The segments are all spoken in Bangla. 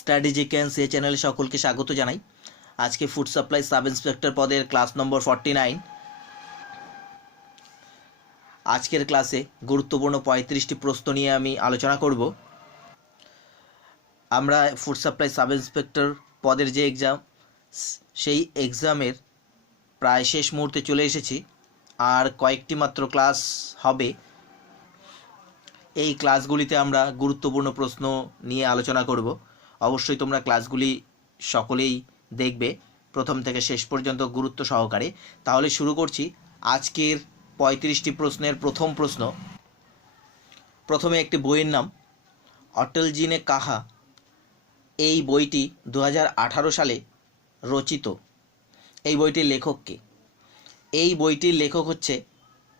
স্টাডি জিকেন্স এই চ্যানেলে সকলকে স্বাগত জানাই। আজকে ফুড সাপ্লাই সাব ইন্সপেক্টর পদের ক্লাস নম্বর 49। আজকের ক্লাসে গুরুত্বপূর্ণ 35টি প্রশ্ন নিয়ে আমি আলোচনা করব। আমরা ফুড সাপ্লাই সাব ইন্সপেক্টর পদের যে এক্সাম, সেই এক্সামের প্রায় শেষ মুহূর্তে চলে এসেছি। আর কয়েকটি মাত্র ক্লাস হবে। এই ক্লাসগুলিতে আমরা গুরুত্বপূর্ণ প্রশ্ন নিয়ে আলোচনা করব। অবশ্যই তোমরা ক্লাসগুলি সকলেই দেখবে প্রথম থেকে শেষ পর্যন্ত গুরুত্ব সহকারে। তাহলে শুরু করছি আজকের 35টি প্রশ্নের প্রথম প্রশ্ন। প্রথমে একটি বইয়ের নাম অটলজি নে কাহা। এই বইটি 2018 সালে রচিত। এই বইটির লেখক কে? এই বইটির লেখক হচ্ছে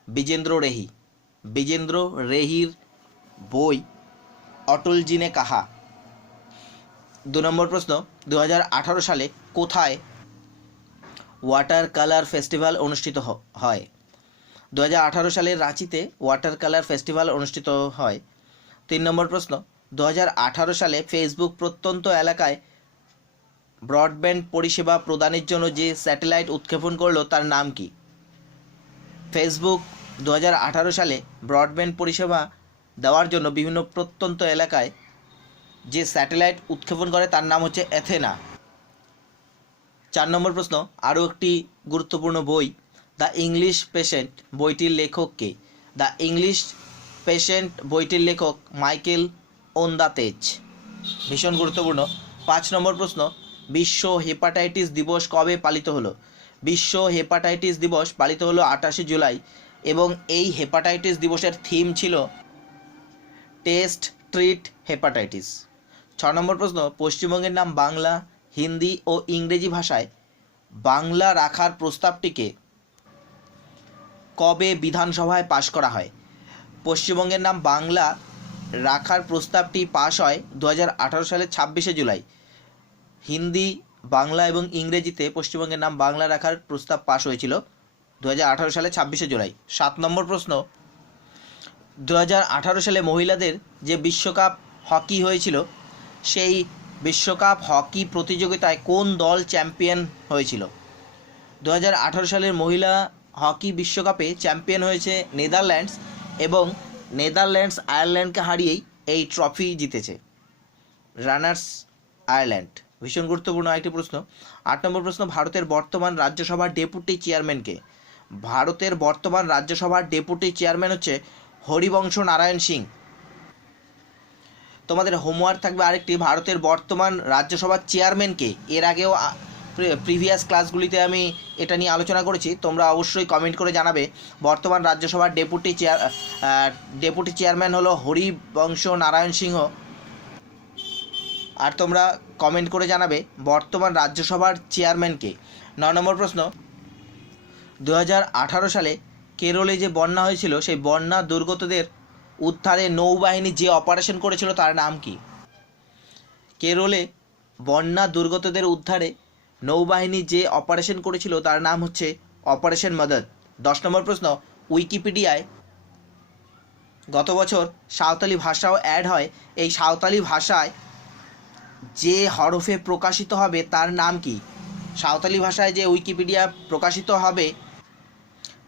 বিজেন্দ্র রেহি। বিজেন্দ্র রেহির বই অটলজি নে কাহা। 2 নম্বর প্রশ্ন, 2018 সালে কোথায় ওয়াটার কালার ফেস্টিভ্যাল অনুষ্ঠিত হয়? 2018 সালে রাঁচিতে ওয়াটার কালার ফেস্টিভ্যাল অনুষ্ঠিত হয়। 3 নম্বর প্রশ্ন, 2018 সালে ফেসবুক প্রত্যন্ত এলাকায় ব্রডব্যান্ড পরিষেবা প্রদানের জন্য যে স্যাটেলাইট উৎক্ষেপণ করলো তার নাম কি? ফেসবুক 2018 সালে ব্রডব্যান্ড পরিষেবা দেওয়ার জন্য বিভিন্ন প্রত্যন্ত এলাকায় যে স্যাটেলাইট উৎক্ষেপণ করে তার নাম হচ্ছে অ্যাথেনা। 4 নম্বর প্রশ্ন, আরও একটি গুরুত্বপূর্ণ বই দ্য ইংলিশ পেশেন্ট। বইটির লেখক কে? দ্য ইংলিশ পেশেন্ট বইটির লেখক মাইকেল ওন্দাতেজ। ভীষণ গুরুত্বপূর্ণ। 5 নম্বর প্রশ্ন, বিশ্ব হেপাটাইটিস দিবস কবে পালিত হলো? বিশ্ব হেপাটাইটিস দিবস পালিত হলো 28 জুলাই এবং এই হেপাটাইটিস দিবসের থিম ছিল টেস্ট ট্রিট হেপাটাইটিস। 6 নম্বর প্রশ্ন, পশ্চিমবঙ্গের নাম বাংলা, হিন্দি ও ইংরেজি ভাষায় বাংলা রাখার প্রস্তাবটিকে কবে বিধানসভায় পাশ করা হয়? পশ্চিমবঙ্গের নাম বাংলা রাখার প্রস্তাবটি পাশ হয় 2018 সালের 26শে জুলাই। হিন্দি, বাংলা এবং ইংরেজিতে পশ্চিমবঙ্গের নাম বাংলা রাখার প্রস্তাব পাশ হয়েছিল 2018 সালে 26শে জুলাই। 7 নম্বর প্রশ্ন, 2018 সালে মহিলাদের যে বিশ্বকাপ হকি হয়েছিল সেই বিশ্বকাপ হকি প্রতিযোগিতায় কোন দল চ্যাম্পিয়ন হয়েছিল? 2018 সালের মহিলা হকি বিশ্বকাপে চ্যাম্পিয়ন হয়েছে নেদারল্যান্ডস এবং নেদারল্যান্ডস আয়ারল্যান্ডকে হারিয়েই এই ট্রফি জিতেছে। Runners Ireland. ভীষণ গুরুত্বপূর্ণ একটি প্রশ্ন। 8 নম্বর প্রশ্ন, ভারতের বর্তমান রাজ্যসভার ডেপুটি চেয়ারম্যানকে? ভারতের বর্তমান রাজ্যসভার ডেপুটি চেয়ারম্যান হচ্ছে হরিবংশ নারায়ণ সিং। তোমাদের হোমওয়ার্ক থাকবে আরেকটি, ভারতের বর্তমান রাজ্যসভার চেয়ারম্যানকে? এর আগেও প্রিভিয়াস ক্লাসগুলিতে আমি এটা নিয়ে আলোচনা করেছি। তোমরা অবশ্যই কমেন্ট করে জানাবে বর্তমান রাজ্যসভার ডেপুটি চেয়ারম্যান হলো হরিবংশ নারায়ণ সিংহ। আর তোমরা কমেন্ট করে জানাবে বর্তমান রাজ্যসভার চেয়ারম্যানকে। 9 নম্বর প্রশ্ন, 2018 সালে কেরলে যে বন্যা হয়েছিল সেই বন্যা দুর্গতদের উদ্ধারে নৌবাহিনী যে অপারেশন করেছিল তার নাম কি? কেরলে বন্যা দুর্গতদের উদ্ধারে নৌবাহিনী যে অপারেশন করেছিল তার নাম হচ্ছে অপারেশন মদদ। 10 নম্বর প্রশ্ন, উইকিপিডিয়ায় গত বছর সাঁওতালি ভাষাও অ্যাড হয়। এই সাঁওতালি ভাষায় যে হরফে প্রকাশিত হবে তার নাম কি? সাঁওতালি ভাষায় যে উইকিপিডিয়া প্রকাশিত হবে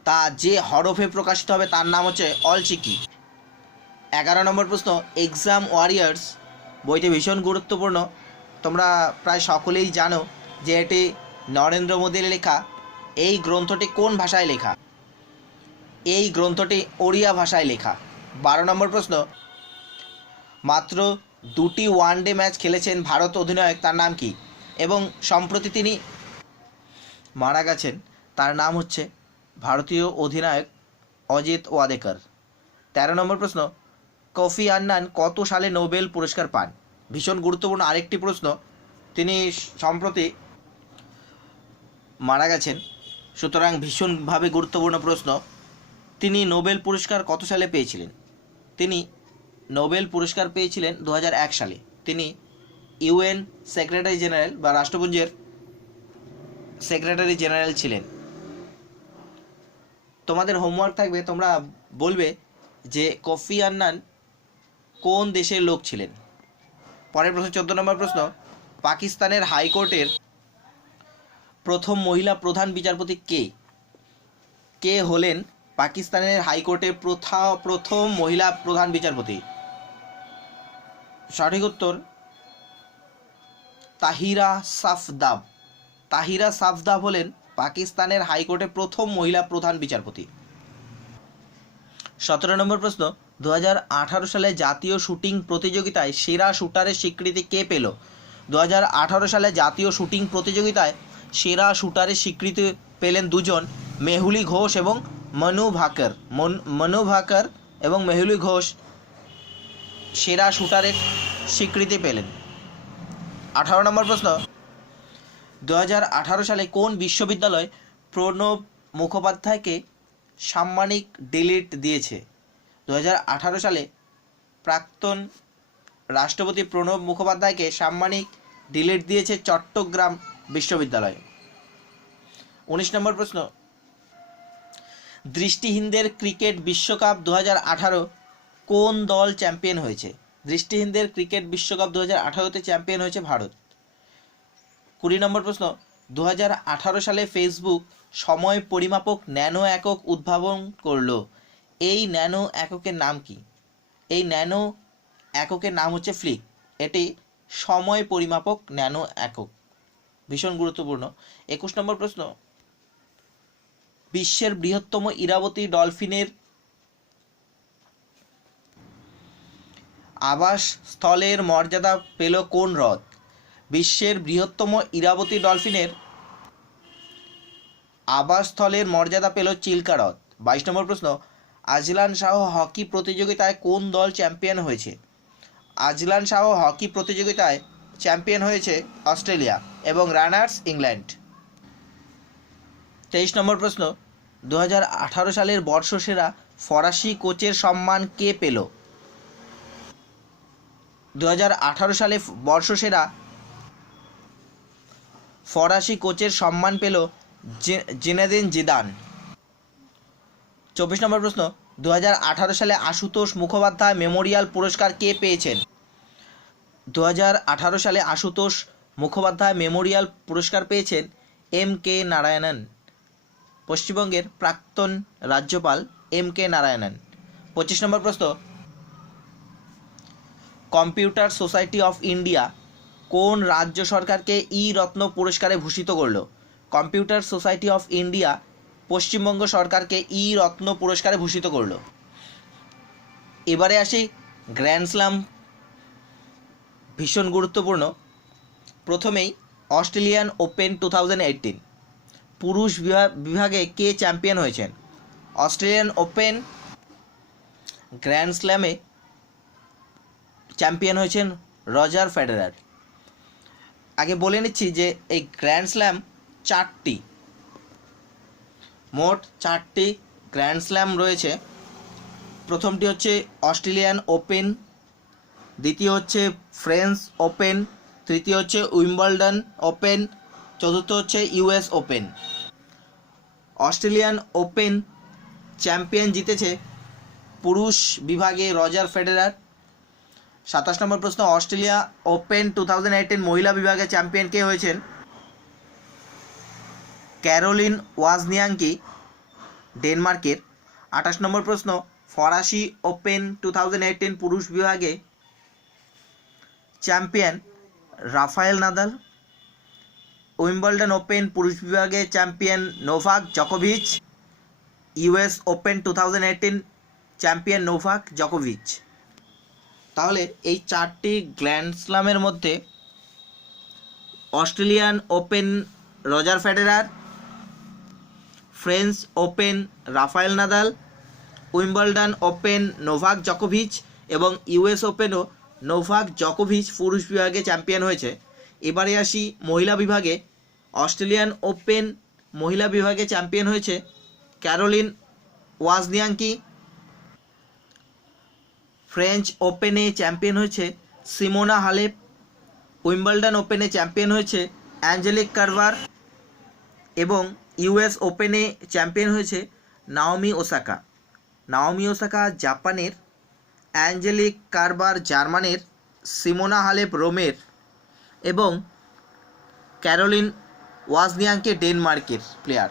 তা যে হরফে প্রকাশিত হবে তার নাম হচ্ছে অলচিকি। 11 নম্বর প্রশ্ন, এক্সাম ওয়ারিয়ার্স বইটি ভীষণ গুরুত্বপূর্ণ। তোমরা প্রায় সকলেই জানো যে এটি নরেন্দ্র মোদীর লেখা। এই গ্রন্থটি কোন ভাষায় লেখা? এই গ্রন্থটি ওড়িয়া ভাষায় লেখা। 12 নম্বর প্রশ্ন, মাত্র 2টি ওয়ানডে ম্যাচ খেলেছেন ভারত অধিনায়ক, তার নাম কি? এবং সম্প্রতি তিনি মারা গেছেন, তার নাম হচ্ছে ভারতীয় অধিনায়ক অজিত ওয়াদেকর। 13 নম্বর প্রশ্ন, কফি আন্নান কত সালে নোবেল পুরস্কার পান? ভীষণ গুরুত্বপূর্ণ আরেকটি প্রশ্ন। তিনি সম্প্রতি মারা গেছেন, সুতরাং ভীষণভাবে গুরুত্বপূর্ণ প্রশ্ন। তিনি নোবেল পুরস্কার কত সালে পেয়েছিলেন? তিনি নোবেল পুরস্কার পেয়েছিলেন 2001 সালে। তিনি ইউএন সেক্রেটারি জেনারেল বা রাষ্ট্রপুঞ্জের সেক্রেটারি জেনারেল ছিলেন। তোমাদের হোমওয়ার্ক থাকবে, তোমরা বলবে যে কফি আন্নান কোন দেশের লোক ছিলেন। পরের প্রশ্ন, 14 নম্বর প্রশ্ন, পাকিস্তানের হাইকোর্টের প্রথম মহিলা প্রধান বিচারপতি কে? কে হলেন পাকিস্তানের হাইকোর্টের প্রথম মহিলা প্রধান বিচারপতি? সঠিক উত্তর তাহিরা সাফদাব। তাহিরা সাফদাব হলেন পাকিস্তানের হাইকোর্টের প্রথম মহিলা প্রধান বিচারপতি। 17 নম্বর প্রশ্ন, 2018 সালে জাতীয় শুটিং প্রতিযোগিতায় সেরা শুটারের স্বীকৃতি কে পেল? 2018 সালে জাতীয় শুটিং প্রতিযোগিতায় সেরা শুটারের স্বীকৃতি পেলেন দুজন, মেহুলি ঘোষ এবং মনু ভাকর। মনু ভাকর এবং মেহুলি ঘোষ সেরা শুটারের স্বীকৃতি পেলেন। 18 নম্বর প্রশ্ন, 2018 সালে কোন বিশ্ববিদ্যালয় প্রণব মুখোপাধ্যায়কে সাম্মানিক ডিলিট দিয়েছে? 2018 সালে প্রাক্তন রাষ্ট্রপতি প্রণব মুখোপাধ্যায়কে সাম্মানিক ডিলিট দিয়েছে চট্টগ্রাম বিশ্ববিদ্যালয়। 19 নম্বর প্রশ্ন, দৃষ্টিহীনদের ক্রিকেট বিশ্বকাপ 2018 কোন দল চ্যাম্পিয়ন হয়েছে? দৃষ্টিহীনদের ক্রিকেট বিশ্বকাপ 2018-তে চ্যাম্পিয়ন হয়েছে ভারত। 20 নম্বর প্রশ্ন, 2018 সালে ফেসবুক সময় পরিমাপক ন্যানো একক উদ্ভাবন করলো। এই ন্যানো এককের নাম কি? এই ন্যানো এককের নাম হচ্ছে ফ্লিক। এটি সময় পরিমাপক ন্যানো একক, ভীষণ গুরুত্বপূর্ণ। 21 নম্বর প্রশ্ন, বিশ্বের বৃহত্তম ইরাবতী ডলফিনের আবাসস্থলের মর্যাদা পেল কোন হ্রদ? বিশ্বের বৃহত্তম ইরাবতী ডলফিনের আবাসস্থলের মর্যাদা পেল চিল্কা হ্রদ। 22 নম্বর প্রশ্ন, আজলান শাহ হকি প্রতিযোগিতায় কোন দল চ্যাম্পিয়ন হয়েছে? আজলান শাহ হকি প্রতিযোগিতায় চ্যাম্পিয়ন হয়েছে অস্ট্রেলিয়া এবং রানার্স ইংল্যান্ড। 23 নম্বর প্রশ্ন, 2018 সালের বর্ষসেরা ফরাসি কোচের সম্মান কে পেল? 2018 সালে বর্ষসেরা ফরাসি কোচের সম্মান পেল জিনেদিন জিদান। 24 নম্বর প্রশ্ন, 2018 সালে আশুতোষ মুখোপাধ্যায় মেমোরিয়াল পুরস্কার কে পেয়েছেন? 2018 সালে আশুতোষ মুখোপাধ্যায় মেমোরিয়াল পুরস্কার পেয়েছেন M.K. নারায়ণন, পশ্চিমবঙ্গের প্রাক্তন রাজ্যপাল M.K. নারায়ণন। 25 নম্বর প্রশ্ন, কম্পিউটার সোসাইটি অফ ইন্ডিয়া কোন রাজ্য সরকারকে ই রত্ন পুরস্কারে ভূষিত করল? Computer society of India Paschimbanga সরকারকে ই রত্ন পুরস্কারে ভূষিত করল। এবারে আসি গ্র্যান্ড স্ল্যাম, ভীষণ গুরুত্বপূর্ণ। প্রথমেই অস্ট্রেলিয়ান ওপেন 2018 পুরুষ বিভাগে কে চ্যাম্পিয়ন হয়েছেন? অস্ট্রেলিয়ান ওপেন গ্র্যান্ড স্ল্যামে চ্যাম্পিয়ন হয়েছেন রজার ফেডারার। আগে বলে নিচ্ছি যে এই গ্র্যান্ড স্ল্যাম 4টি, মোট 4টি গ্র্যান্ড স্ল্যাম রয়েছে। প্রথমটি হচ্ছে অস্ট্রেলিয়ান ওপেন, দ্বিতীয় হচ্ছে ফ্রেঞ্চ ওপেন, তৃতীয় হচ্ছে উইম্বলডন ওপেন, চতুর্থ হচ্ছে US open. Australian open champion জিতেছে পুরুষ বিভাগে রজার ফেডারার। 27 নম্বর প্রশ্ন, অস্ট্রেলিয়া ওপেন 2018 মহিলা বিভাগে চ্যাম্পিয়ন কে হয়েছেন? ক্যারোলিন ওয়াজনিয়াকি, ডেনমার্কের। 28 নম্বর প্রশ্ন, ফরাসি ওপেন 2018 পুরুষ বিভাগে champion Rafael Nadal. Wimbledon open পুরুষ বিভাগে চ্যাম্পিয়ন নোভাক জকোভিচ। US ওপেন 2018 চ্যাম্পিয়ন নোভাক জকোভিচ। তাহলে এই 4টি গ্র্যান্ড স্ল্যামের মধ্যে Australian open Roger Federer, French open Rafael Nadal, Wimbledon open Novak জকোভিচ এবং US ওপেনও নোভাক জকোভিচ পুরুষ বিভাগে চ্যাম্পিয়ন হয়েছে। এবারে আসি মহিলা বিভাগে। অস্ট্রেলিয়ান ওপেন মহিলা বিভাগে চ্যাম্পিয়ন হয়েছে ক্যারোলিন ওয়াজনিয়াকি। ফ্রেঞ্চ ওপেনে চ্যাম্পিয়ন হয়েছে সিমোনা হালেপ। উইম্বলডন ওপেনে চ্যাম্পিয়ন হয়েছে অ্যাঞ্জেলিক কারবার এবং US ওপেনে চ্যাম্পিয়ন হয়েছে নাওমি ওসাকা। নাওমি ওসাকা জাপানের, অ্যাঞ্জেলিক কারবার জার্মানের, সিমোনা হালেপ রোমের এবং ক্যারোলিন ওয়াজনিয়াকে ডেনমার্কের প্লেয়ার।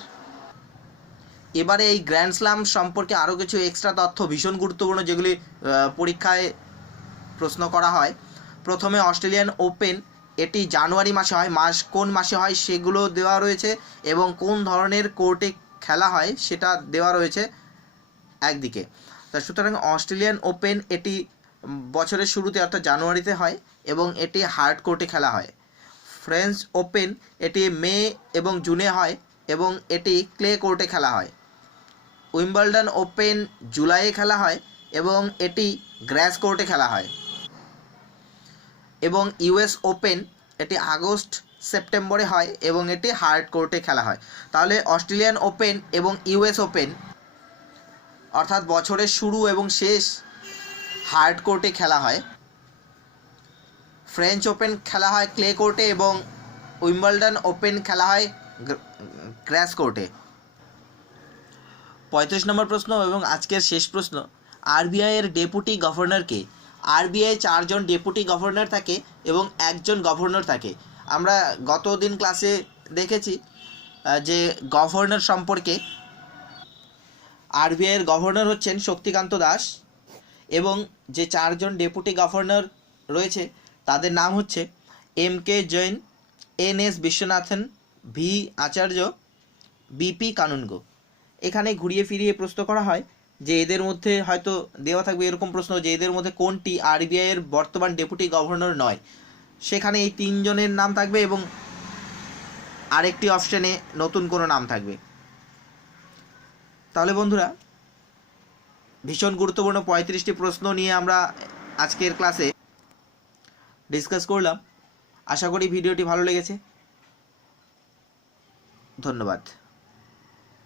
এবারে এই গ্র্যান্ড স্ল্যাম সম্পর্কে আরও কিছু এক্সট্রা তথ্য ভীষণ গুরুত্বপূর্ণ, যেগুলি পরীক্ষায় প্রশ্ন করা হয়। প্রথমে অস্ট্রেলিয়ান ওপেন, এটি জানুয়ারি মাসে হয়, কোন মাসে হয় সেগুলো দেওয়া রয়েছে, এবং কোন ধরনের কোর্টে খেলা হয় সেটা দেওয়া রয়েছে একদিকে। তা সুতরাং অস্ট্রেলিয়ান ওপেন এটি বছরের শুরুতে অর্থাৎ জানুয়ারিতে হয় এবং এটি হার্ড কোর্টে খেলা হয়। ফ্রেঞ্চ ওপেন এটি মে এবং জুনে হয় এবং এটি ক্লে কোর্টে খেলা হয়। উইম্বলডন ওপেন জুলাইয়ে খেলা হয় এবং এটি গ্রাস কোর্টে খেলা হয়। এবং ইউএস ওপেন এটি আগস্ট সেপ্টেম্বরে হয় এবং এটি হার্ড কোর্টে খেলা হয়। তাহলে অস্ট্রেলিয়ান ওপেন এবং ইউএস ওপেন অর্থাৎ বছরের শুরু এবং শেষ হার্ড কোর্টে খেলা হয়। ফ্রেঞ্চ ওপেন খেলা হয় ক্লে কোর্টে এবং উইম্বলডন ওপেন খেলা হয় গ্রাস কোর্টে। 35 নম্বর প্রশ্ন এবং আজকের শেষ প্রশ্ন, আরবিআইয়ের ডেপুটি গভর্নরকে। আরবিআই 4 জন ডেপুটি গভর্নর থাকে এবং 1 জন গভর্নর থাকে। আমরা গত দিন ক্লাসে দেখেছি যে গভর্নর সম্পর্কে। আরবিআইয়ের গভর্নর হচ্ছেন শক্তিকান্ত দাস এবং যে 4 জন ডেপুটি গভর্নর রয়েছে তাদের নাম হচ্ছে M K Jain, N S Viswanathan, V Acharya, BP Kanungo. এখানে ঘুরিয়ে ফিরিয়ে প্রশ্ন করা হয় যে এদের মধ্যে হয়তো দেওয়া থাকবে এরকম প্রশ্ন যে এদের মধ্যে কোনটি আরবিআইয়ের বর্তমান ডেপুটি গভর্নর নয়। সেখানে এই 3 জনের নাম থাকবে এবং আরেকটি অপশানে নতুন কোনো নাম থাকবে। তাহলে বন্ধুরা, ভীষণ গুরুত্বপূর্ণ 35টি প্রশ্ন নিয়ে আমরা আজকের ক্লাসে ডিসকাস করলাম। আশা করি ভিডিওটি ভালো লেগেছে। ধন্যবাদ।